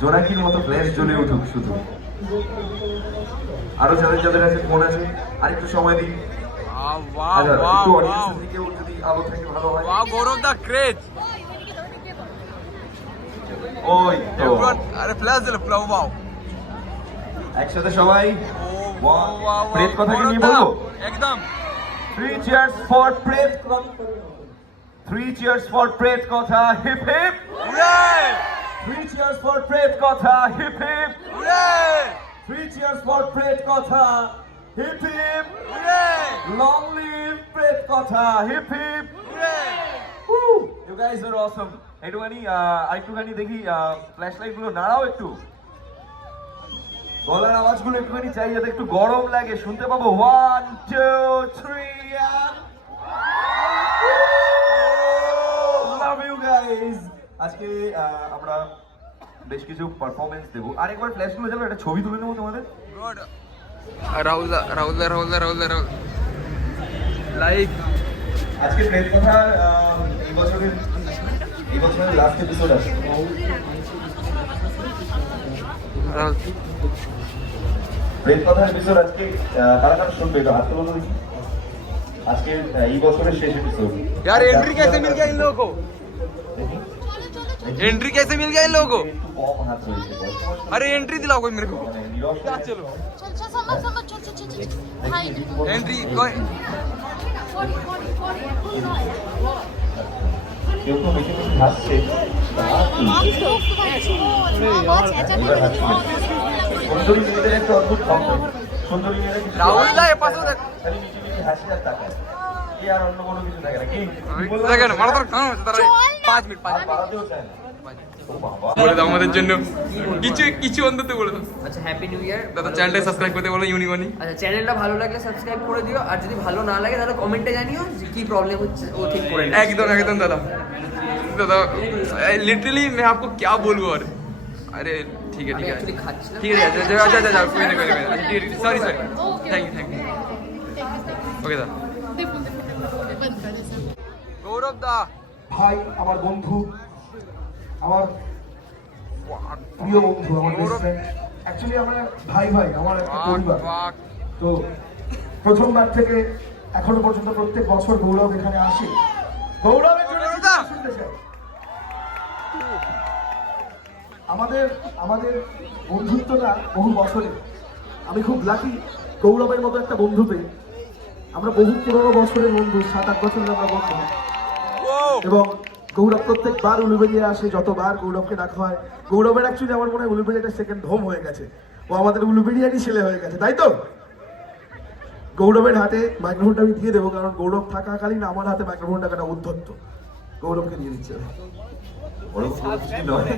জোনাকির মতো ফ্ল্যাশ জ্বলে উঠুক শুধু। আরো যাদের যাদের আছে ফোন আছে আরেকটু সময় দিই। আচ্ছা, একটু অডিয়েন্সের দিকেও যদি আলো থাকে ভালো হয়। ওয়াও গৌরব দা ক্রেজ। ওই তো আরে ফ্ল্যাশ দিল ফ্লাও ওয়াও। একসাথে সবাই প্রেত কথাকে নিয়ে গৌরব দা, বলবো। একদম 3 cheers for প্রেত। 3 cheers for Preto Kotha, hip hip. Hurray 3 cheers for Preto Kotha, hip hip. Hurray 3 cheers for Preto Kotha, hip hip. Hurray Long live Preto Kotha, hip hip. Hurray. You guys are awesome. একটুখানি দেখি ফ্ল্যাশ লাইট গুলো নাড়াও একটু। গলার আওয়াজগুলো একটুখানি চাই যাতে একটু গরম লাগে, শুনতে পাবো। 1 2 3 and love you guys. আজকে আমরা বেশ কিছু পারফরমেন্স দেবো। আরেকবার ফ্ল্যাশ গুলো জ্বালো, একটা ছবি তুলে নেবো তোমাদের। গুড। রাহুল দা রাহুল দা রাহুল দা রাহুল দা লাইক। আজকে প্রেত কথা এই বছরের লাস্ট এপিসোড আছে। প্রেত কথার এপিসোড আজকে কারা কারা শুনবে একটু হাত তুলো দেখি। আজকে এই বছরের শেষ এপিসোড। यार एंट्री कैसे मिल गया इन लोगों को? एंट्री कैसे मिल गया इन लोगों को? একটু কম হাত রয়েছে। अरे एंट्री दिलाओ कोई मेरे को। মানে নীরব क्या चलो चल चल संभल संभल चल चल चल चल हाय एंट्री कोई 40 40 40 কেউ তো বেশি বেশি হাসছে। সুন্দরী মেয়েদের একটা অদ্ভুত কম সুন্দরী মেয়েদের কিছু राहुल दा ये पास देख। খালি মিটি মিটি হাসি আর তাকায়, কি আর অন্য কোনো কিছু থাকে না। কি সেকেন্ড মারা তোর কাম আছে তারা 5 মিনিট 5 আর বাড়াতেও চায় না। ও বাবা, বলে দাও আমাদের জন্য কিছু কিছু অন্তত বলে দাও। আচ্ছা হ্যাপি নিউ ইয়ার দাদা চ্যানেলটা সাবস্ক্রাইব করতে বলো ইউনিকনি। আচ্ছা চ্যানেলটা ভালো লাগলে সাবস্ক্রাইব করে দিও আর যদি ভালো না লাগে তাহলে কমেন্টে জানিও যে কি প্রবলেম হচ্ছে ও ঠিক করে নেবে। एकदम एकदम दादा दादा लिटरली मैं आपको क्या बोलूँ और अरे ठीक है আমি ठीक है অ্যাকচুয়ালি খাচ্ছিলাম। ठीक है जा जा जा जा कोई नहीं अच्छा ठीक है sorry sorry thank you okay दा गौरव दा ভাই, আমার বন্ধু, আমার প্রিয় বন্ধু, আমার বেস্ট ফ্রেন্ড। অ্যাকচুয়ালি আমরা ভাই ভাই, আমার একটা পরিবার। वाक তো প্রথমবার থেকে এখনো পর্যন্ত প্রত্যেক বছর গৌরব এখানে আসে। গৌরবের জন্য কিছু গৌরবদা! শুনতে চাই। আমাদের আমাদের বন্ধুত্বটা বহু বছরের। আমি খুব লাকি গৌরবের মতো একটা বন্ধু পেয়ে। আমরা বহু পুরোনো বছরের বন্ধু, 7-8 বছরের আমরা বন্ধু। এবং গৌরব প্রত্যেকবার উলুবেড়িয়া আসে, যতবার গৌরবকে ডাকা হয়। গৌরবের অ্যাকচুয়ালি আমার মনে হয় উলুবেড়িয়াটা সেকেন্ড হোম হয়ে গেছে। ও আমাদের উলুবেড়িয়ারই ছেলে হয়ে গেছে, তাই তো? গৌরবের হাতে মাইক্রোফোনটা আমি দিয়ে দেবো, কারণ গৌরব থাকাকালীন আমার হাতে মাইক্রোফোনটা কাটা উদ্ধত্ত। গৌরবকে দিয়ে দিচ্ছে। ওরকম কোনো কিছু নয়।